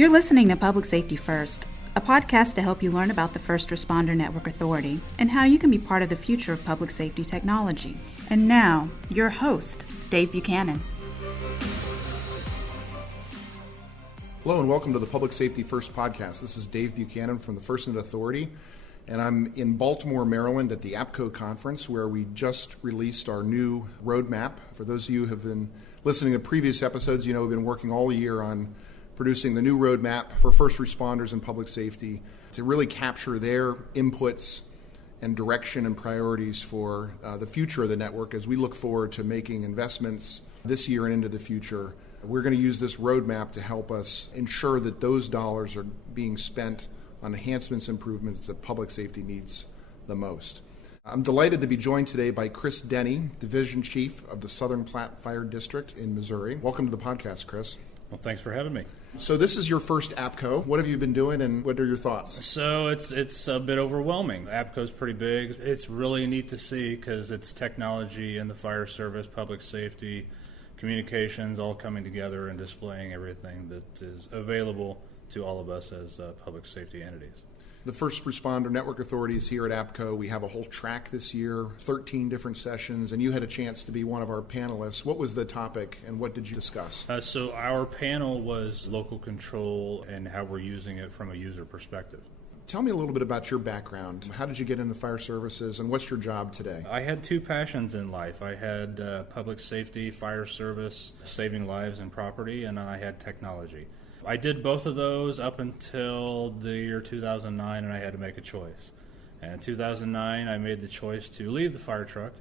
You're listening to Public Safety First, a podcast to help you learn about the First Responder Network Authority and how you can be part of the future of public safety technology. And now, your host, Dave Buchanan. Hello and welcome to the Public Safety First podcast. This is Dave Buchanan from the FirstNet Authority, and I'm in Baltimore, Maryland at the APCO conference where we just released our new roadmap. For those of you who have been listening to previous episodes, you know we've been working all year on producing the new roadmap for first responders and public safety to really capture their inputs and direction and priorities for the future of the network as we look forward to making investments this year and into the future. We're going to use this roadmap to help us ensure that those dollars are being spent on enhancements, improvements that public safety needs the most. I'm delighted to be joined today by Chris Denney, Division Chief of the Southern Platte Fire District in Missouri. Welcome to the podcast, Chris. Well, thanks for having me. So this is your first APCO. What have you been doing and what are your thoughts? So it's a bit overwhelming. APCO's pretty big. It's really neat to see because it's technology and the fire service, public safety, communications all coming together and displaying everything that is available to all of us as public safety entities. The First Responder Network Authority is here at APCO. We have a whole track this year, 13 different sessions, and you had a chance to be one of our panelists. What was the topic and what did you discuss? So our panel was local control and how we're using it from a user perspective. Tell me a little bit about your background. How did you get into fire services and what's your job today? I had two passions in life. I had public safety, fire service, saving lives and property, and I had technology. I did both of those up until the year 2009, and I had to make a choice. And in 2009, I made the choice to leave the fire truck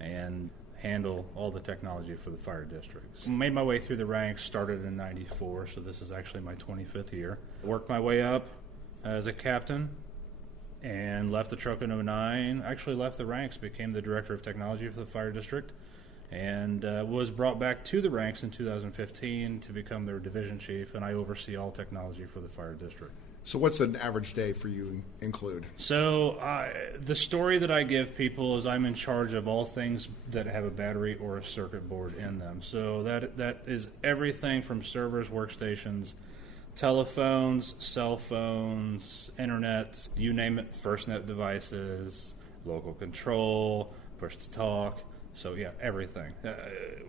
and handle all the technology for the fire districts. Made my way through the ranks, started in 94, so this is actually my 25th year. Worked my way up as a captain and left the truck in 09. Actually left the ranks, became the director of technology for the fire district, and was brought back to the ranks in 2015 to become their division chief, and I oversee all technology for the fire district. So what's an average day for you include? So the story that I give people is I'm in charge of all things that have a battery or a circuit board in them. So that is everything from servers, workstations, telephones, cell phones, internet, you name it, FirstNet devices, local control, PushToTalk. So yeah, everything.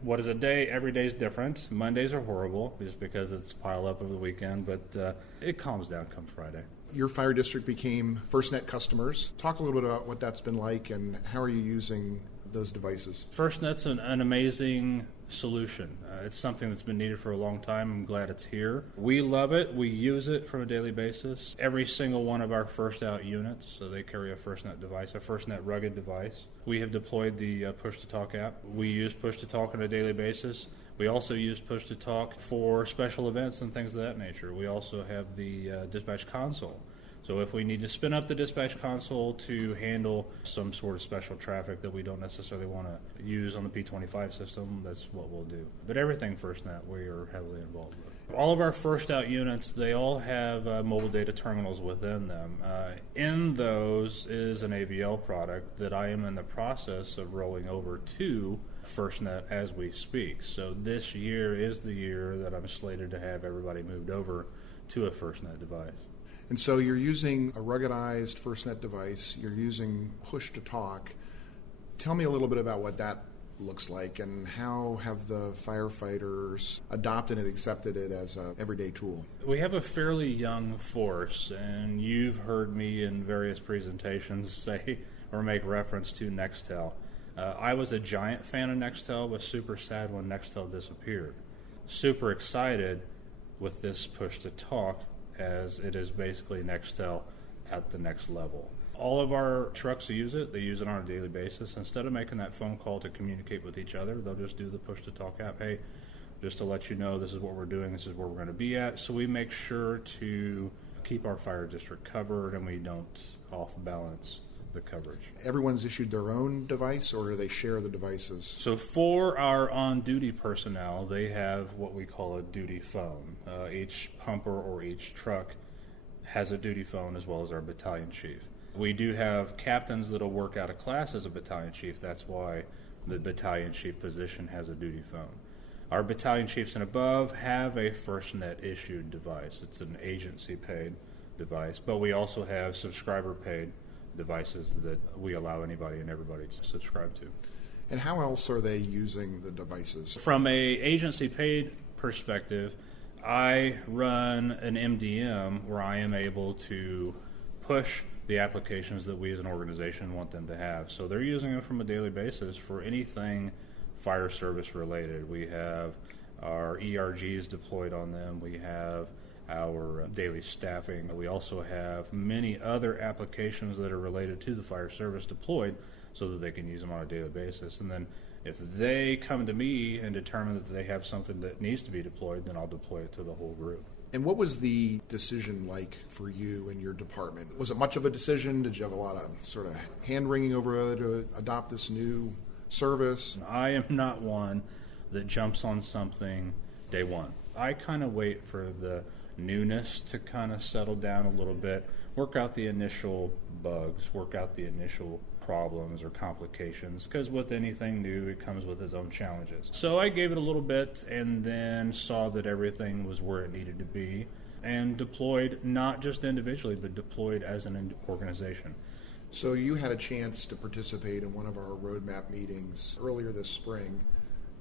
What is a day? Every day is different. Mondays are horrible just because it's pile up over the weekend, but it calms down come Friday. Your fire district became FirstNet customers. Talk a little bit about what that's been like and how are you using those devices? FirstNet's an amazing solution. It's something that's been needed for a long time. I'm glad it's here. We love it. We use it from a daily basis. Every single one of our first out units, so they carry a FirstNet device, a FirstNet rugged device. We have deployed the PushToTalk app. We use PushToTalk on a daily basis. We also use PushToTalk for special events and things of that nature. We also have the dispatch console. So if we need to spin up the dispatch console to handle some sort of special traffic that we don't necessarily want to use on the P25 system, that's what we'll do. But everything FirstNet we are heavily involved with. All of our first out units, they all have mobile data terminals within them. In those is an AVL product that I am in the process of rolling over to FirstNet as we speak. So this year is the year that I'm slated to have everybody moved over to a FirstNet device. And so you're using a ruggedized FirstNet device, you're using PushToTalk. Tell me a little bit about what that looks like and how have the firefighters adopted and accepted it as an everyday tool? We have a fairly young force, and you've heard me in various presentations say or make reference to Nextel. I was a giant fan of Nextel, was super sad when Nextel disappeared. Super excited with this PushToTalk, as it is basically Nextel at the next level. All of our trucks use it. They use it on a daily basis. Instead of making that phone call to communicate with each other, they'll just do the PushToTalk app. Hey, just to let you know, this is what we're doing, this is where we're going to be at. So we make sure to keep our fire district covered and we don't off-balance the coverage. Everyone's issued their own device, or do they share the devices? So for our on-duty personnel, they have what we call a duty phone. Each pumper or each truck has a duty phone as well as our battalion chief. We do have captains that will work out of class as a battalion chief. That's why the battalion chief position has a duty phone. Our battalion chiefs and above have a FirstNet issued device. It's an agency paid device, but we also have subscriber paid devices that we allow anybody and everybody to subscribe to. And how else are they using the devices? From a agency paid perspective, I run an MDM where I am able to push the applications that we as an organization want them to have. So they're using it from a daily basis for anything fire service related. We have our ERGs deployed on them. We have our daily staffing. We also have many other applications that are related to the fire service deployed so that they can use them on a daily basis. And then if they come to me and determine that they have something that needs to be deployed, then I'll deploy it to the whole group. And what was the decision like for you and your department? Was it much of a decision? Did you have a lot of sort of hand-wringing over whether to adopt this new service? I am not one that jumps on something day one. I kind of wait for the newness to kind of settle down a little bit, work out the initial bugs, work out the initial problems or complications, because with anything new, it comes with its own challenges. So I gave it a little bit and then saw that everything was where it needed to be and deployed not just individually, but deployed as an organization. So you had a chance to participate in one of our roadmap meetings earlier this spring,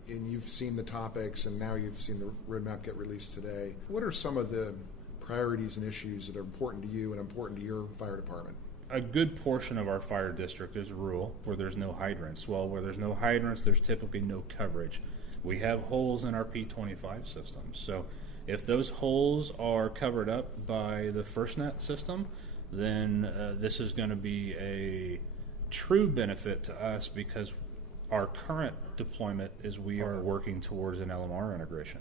and you've seen the topics, and now you've seen the roadmap get released today. What are some of the priorities and issues that are important to you and important to your fire department? A good portion of our fire district is rural, where there's no hydrants. Well, where there's no hydrants, there's typically no coverage. We have holes in our P25 system. So if those holes are covered up by the FirstNet system, then this is going to be a true benefit to us, because our current deployment is we are working towards an LMR integration.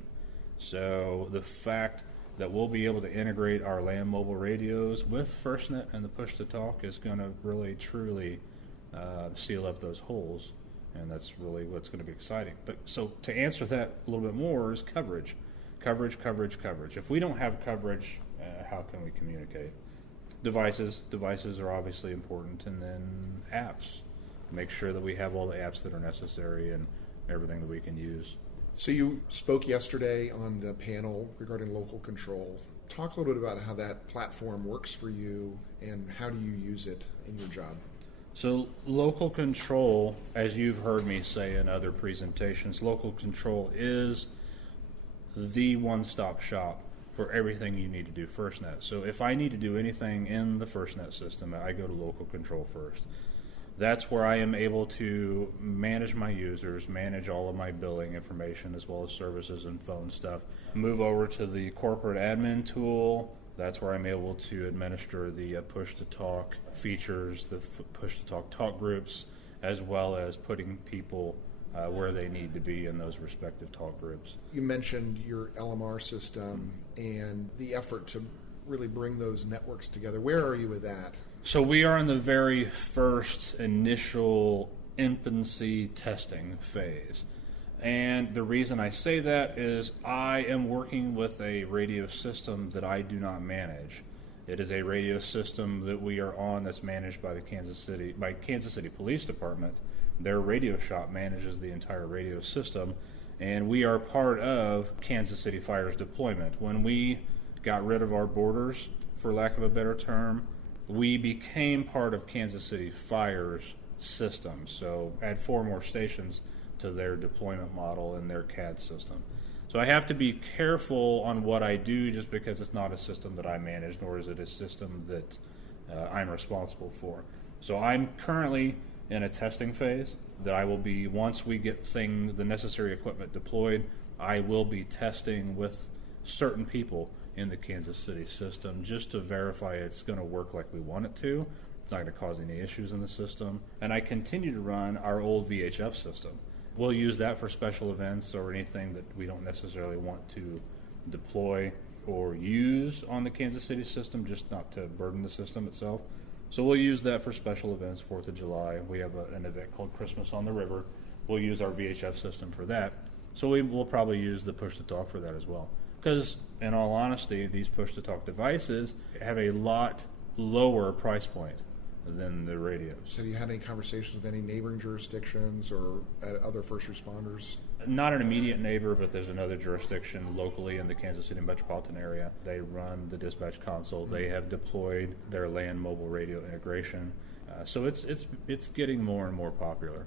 So the fact that we'll be able to integrate our land mobile radios with FirstNet and the PushToTalk is going to really, truly seal up those holes, and that's really what's going to be exciting. But so to answer that a little bit more is coverage. Coverage. If we don't have coverage, how can we communicate? Devices are obviously important, and then apps. Make sure that we have all the apps that are necessary and everything that we can use. So you spoke yesterday on the panel regarding local control. Talk a little bit about how that platform works for you and how do you use it in your job? So local control, as you've heard me say in other presentations, local control is the one-stop shop for everything you need to do FirstNet. So if I need to do anything in the FirstNet system, I go to local control first. That's where I am able to manage my users, manage all of my billing information as well as services and phone stuff. Move over to the corporate admin tool. That's where I'm able to administer the push-to-talk features, the push-to-talk talk groups, as well as putting people where they need to be in those respective talk groups. You mentioned your LMR system and the effort to really bring those networks together. Where are you with that? So we are in the very first initial infancy testing phase. And the reason I say that is I am working with a radio system that I do not manage. It is a radio system that we are on that's managed by Kansas City Police Department. Their radio shop manages the entire radio system, and we are part of Kansas City Fire's deployment. When we got rid of our borders, for lack of a better term, we became part of Kansas City Fire's system. So add 4 more stations to their deployment model and their CAD system. So I have to be careful on what I do just because it's not a system that I manage, nor is it a system that I'm responsible for. So I'm currently in a testing phase that I will be, once we get the necessary equipment deployed, I will be testing with certain people in the Kansas City system just to verify it's going to work like we want it to. It's not going to cause any issues in the system. And I continue to run our old VHF system. We'll use that for special events or anything that we don't necessarily want to deploy or use on the Kansas City system, just not to burden the system itself. So we'll use that for special events, 4th of July. We have an event called Christmas on the River. We'll use our VHF system for that. So we'll probably use the push-to-talk for that as well. Because, in all honesty, these push-to-talk devices have a lot lower price point than the radios. So have you had any conversations with any neighboring jurisdictions or other first responders? Not an immediate neighbor, but there's another jurisdiction locally in the Kansas City metropolitan area. They run the dispatch console. They have deployed their land mobile radio integration. So it's getting more and more popular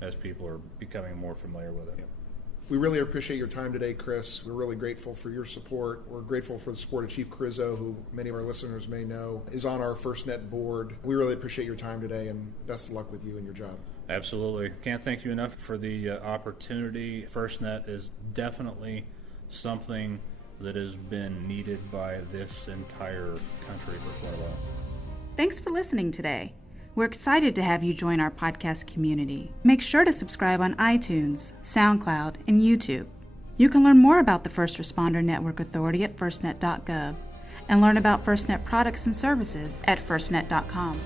as people are becoming more familiar with it. Yeah. We really appreciate your time today, Chris. We're really grateful for your support. We're grateful for the support of Chief Crizzo, who many of our listeners may know is on our FirstNet board. We really appreciate your time today, and best of luck with you and your job. Absolutely. Can't thank you enough for the opportunity. FirstNet is definitely something that has been needed by this entire country for quite a while. Thanks for listening today. We're excited to have you join our podcast community. Make sure to subscribe on iTunes, SoundCloud, and YouTube. You can learn more about the First Responder Network Authority at firstnet.gov and learn about FirstNet products and services at firstnet.com.